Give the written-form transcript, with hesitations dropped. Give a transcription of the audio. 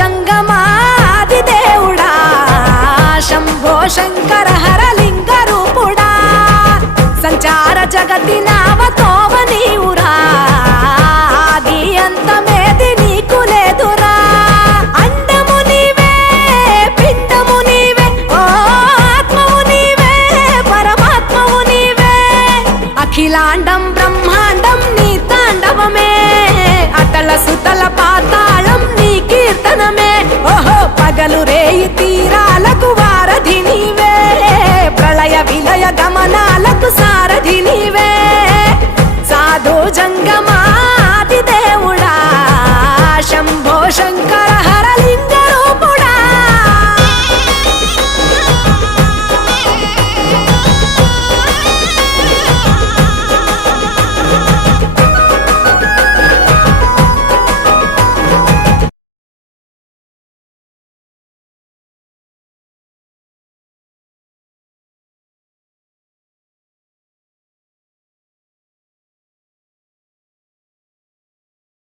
జంగమాది దేవుడా శంభో శంకర హరలింగ రూపుడా సంచార జగతి నావతోవ నీవురా ఆది అంతమేది నీకు లేదురా అండము నీవే పిండము నీవే ఓ ఆత్మవు నీవే పరమాత్మవు నీవే అఖిలాండం బ్రహ్మాండం నీ తాండవమే అతల సుతల పాతాళం నీ కీర్తనమే ఓహో పగలు రేయి తీరాలకు వారధి నీవే ప్రళయ విలయ గమనాలకు సారథి నీవే సాధు జంగమాది దేవుడా శంభో శంకర